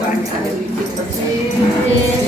Hallelujah.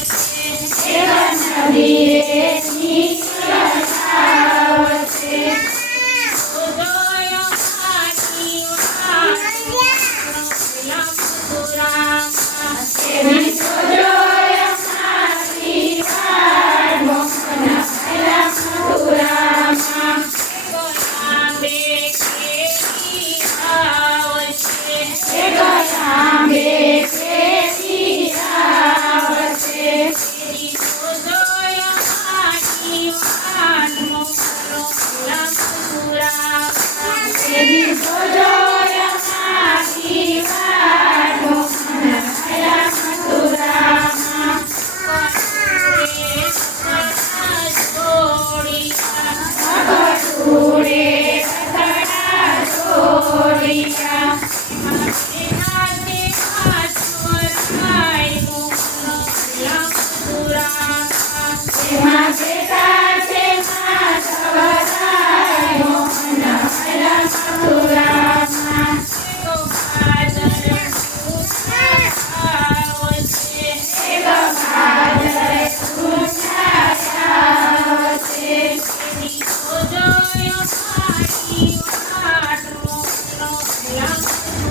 છે સેવા સભી રે નિશ્ચય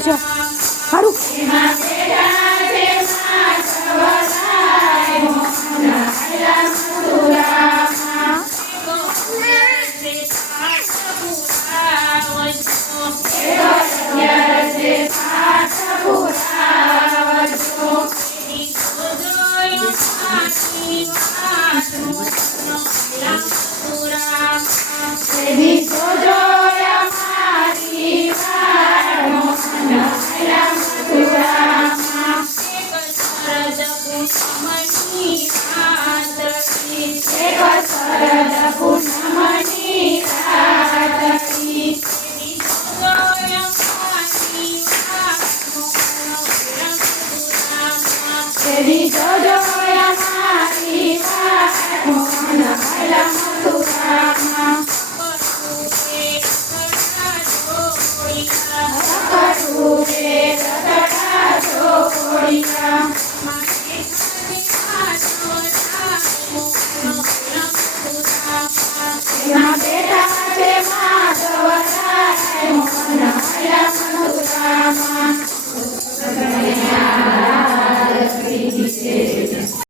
去，快走。సరదపు నమని రాతకి శివ సరదపు నమని రాతకి చెడి జోడ